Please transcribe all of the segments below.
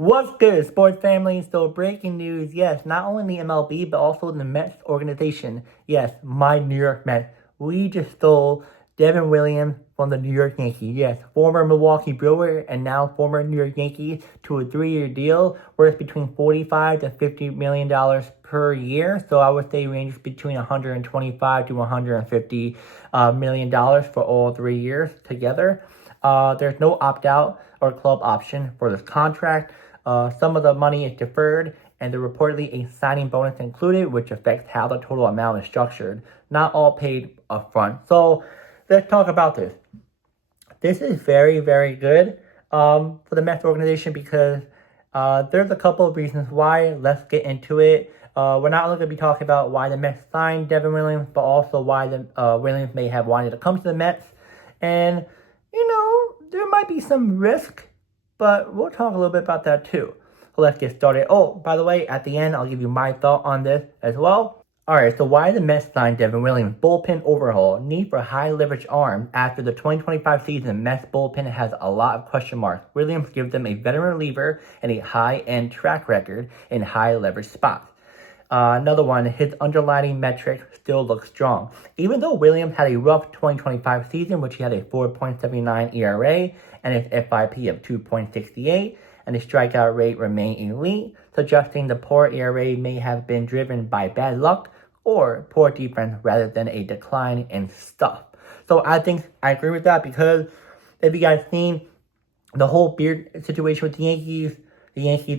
What's good, sports family? So breaking news, yes, not only the MLB, but also the Mets organization. Yes, my New York Mets. We just stole Devin Williams from the New York Yankees. Yes, former Milwaukee Brewer and now former New York Yankees to a 3-year deal worth between $45 to $50 million per year. So I would say ranges between $125 to $150 million for all 3 years together. There's no opt-out or club option for this contract. Some of the money is deferred, and there's reportedly a signing bonus included, which affects how the total amount is structured. Not all paid upfront. So let's talk about this. This is very, very good for the Mets organization because there's a couple of reasons why. Let's get into it. We're not only going to be talking about why the Mets signed Devin Williams, but also why the Williams may have wanted to come to the Mets. And, there might be some risk, but we'll talk a little bit about that too. So let's get started. Oh, by the way, at the end, I'll give you my thought on this as well. Alright, so why the Mets signed Devin Williams? Bullpen overhaul. Need for high leverage arm. After the 2025 season, Mets bullpen has a lot of question marks. Williams gives them a veteran reliever and a high-end track record in high leverage spots. Another one, his underlying metrics still look strong. Even though Williams had a rough 2025 season, which he had a 4.79 ERA and his FIP of 2.68, and his strikeout rate remained elite, suggesting the poor ERA may have been driven by bad luck or poor defense rather than a decline in stuff. So I think I agree with that because if you guys seen the whole beard situation with the Yankees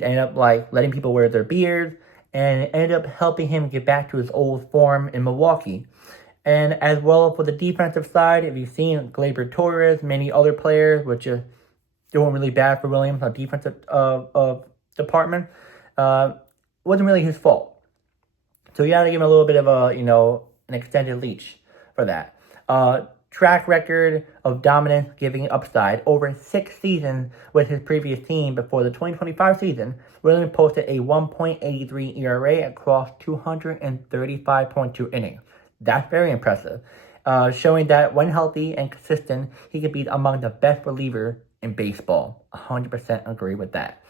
ended up letting people wear their beards, and it ended up helping him get back to his old form in Milwaukee. And as well for the defensive side, if you've seen Gleyber Torres, many other players, which is doing really bad for Williams on defensive department, wasn't really his fault. So you got to give him a little bit of an extended leash for that. Track record of dominance giving upside. Over 6 seasons with his previous team before the 2025 season, Williams posted a 1.83 ERA across 235.2 innings. That's very impressive, showing that when healthy and consistent, he could be among the best relievers in baseball. 100% agree with that.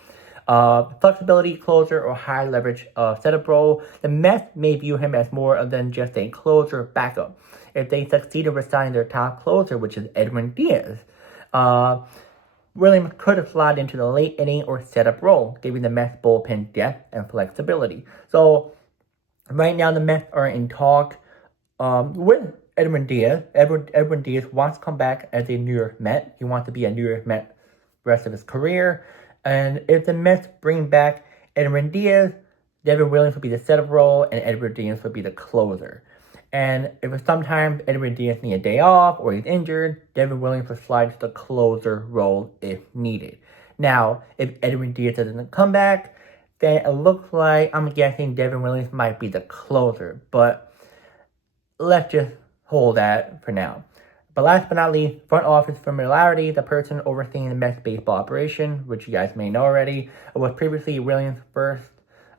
Flexibility, closer, or high leverage setup role. The Mets may view him as more than just a closer backup. If they succeed in resigning their top closer, which is Edwin Diaz, Williams could have slid into the late inning or setup role, giving the Mets bullpen depth and flexibility. So right now the Mets are in talk with Edwin Diaz. Edwin Diaz wants to come back as a New York Met. He wants to be a New York Met the rest of his career. And if the Mets bring back Edwin Diaz, Devin Williams would be the setup role and Edwin Diaz would be the closer. And if sometimes Edwin Diaz needs a day off or he's injured, Devin Williams will slide to the closer role if needed. Now, if Edwin Diaz doesn't come back, then it looks like, I'm guessing Devin Williams might be the closer. But let's just hold that for now. But last but not least, front office familiarity. The person overseeing the Mets baseball operation, which you guys may know already, was previously Williams'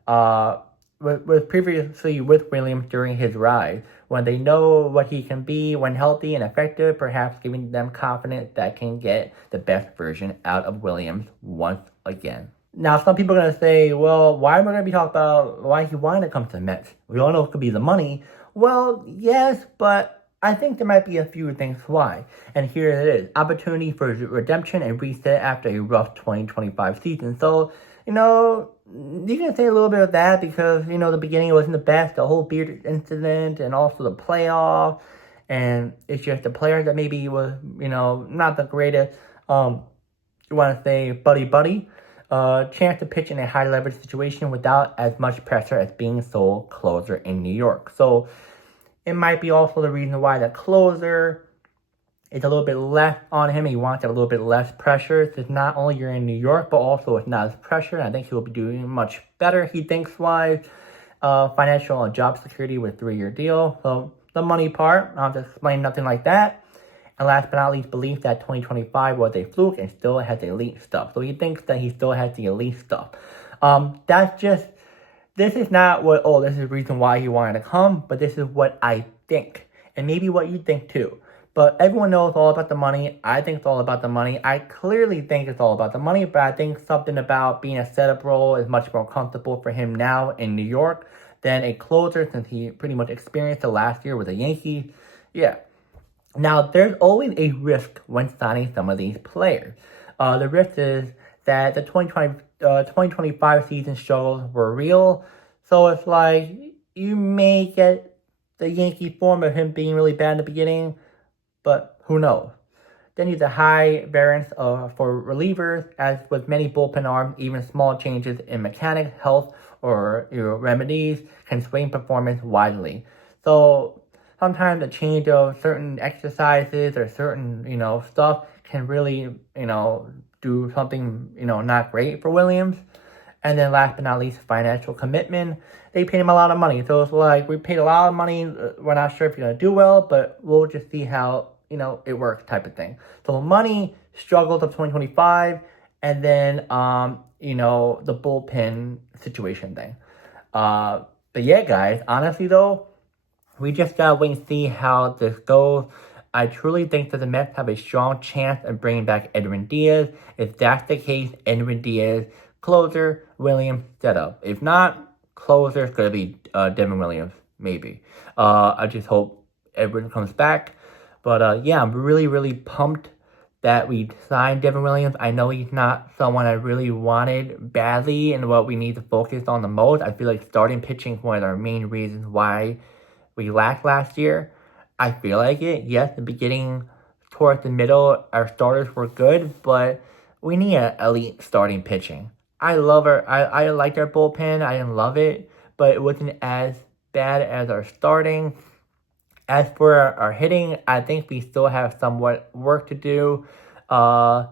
was previously with Williams during his rise. When they know what he can be when healthy and effective, perhaps giving them confidence that can get the best version out of Williams once again. Now, some people are going to say, well, why am I going to be talking about why he wanted to come to the Mets? We all know it could be the money. Well, yes, but I think there might be a few things why. And here it is. Opportunity for redemption and reset after a rough 2025 season. So, you can say a little bit of that because, the beginning wasn't the best. The whole beard incident and also the playoff. And it's just the player that maybe was, not the greatest, you want to say, buddy. Chance to pitch in a high leverage situation without as much pressure as being sole closer in New York. So it might be also the reason why the closer is a little bit less on him. He wants a little bit less pressure. It's not only you're in New York, but also it's not as pressure. I think he'll be doing much better, he thinks, wise. Financial and job security with 3-year deal. So the money part, I'll just explain nothing like that. And last but not least, belief that 2025 was a fluke and still has elite stuff. So he thinks that he still has the elite stuff. This is not this is the reason why he wanted to come, but this is what I think. And maybe what you think too. But everyone knows it's all about the money. I think it's all about the money. I clearly think it's all about the money, but I think something about being a setup role is much more comfortable for him now in New York than a closer, since he pretty much experienced it last year with the Yankees. Yeah. Now, there's always a risk when signing some of these players. The risk is that the 2025 season struggles were real. So it's like, you may get the Yankee form of him being really bad in the beginning, but who knows? Then you have the high variance for relievers, as with many bullpen arms, even small changes in mechanics, health, or remedies can swing performance widely. So sometimes a change of certain exercises or certain, stuff can really, do something, not great for Williams. And then last but not least, financial commitment. They paid him a lot of money. So it's like, we paid a lot of money. We're not sure if you're going to do well, but we'll just see how, it works type of thing. So money struggles of 2025. And then, the bullpen situation thing. But yeah, guys, honestly though, we just gotta wait and see how this goes. I truly think that the Mets have a strong chance of bringing back Edwin Diaz. If that's the case, Edwin Diaz, closer, Williams, setup. If not, closer is going to be Devin Williams, maybe. I just hope Edwin comes back. But yeah, I'm really, really pumped that we signed Devin Williams. I know he's not someone I really wanted badly and what we need to focus on the most. I feel like starting pitching is one of our main reasons why we lacked last year. I feel like it. Yes, the beginning towards the middle, our starters were good, but we need an elite starting pitching. I love I liked our bullpen. I didn't love it, but it wasn't as bad as our starting. As for our hitting, I think we still have somewhat work to do. And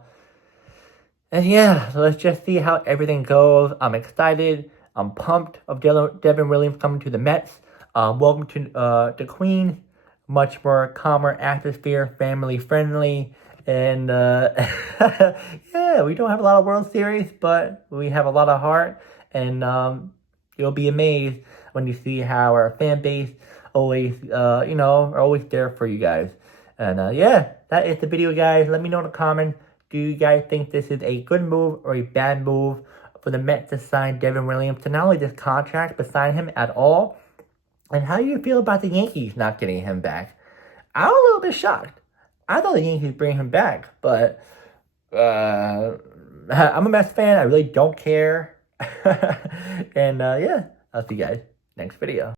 yeah, so let's just see how everything goes. I'm excited. I'm pumped of Devin Williams coming to the Mets. Welcome to Queens. Much more calmer atmosphere, family friendly. And yeah, we don't have a lot of World Series, but we have a lot of heart. And you'll be amazed when you see how our fan base always, are always there for you guys. And yeah, that is the video, guys. Let me know in the comments. Do you guys think this is a good move or a bad move for the Mets to sign Devin Williams to not only this contract, but sign him at all? And how do you feel about the Yankees not getting him back? I'm a little bit shocked. I thought the Yankees bring him back, but I'm a Mets fan. I really don't care. And yeah, I'll see you guys next video.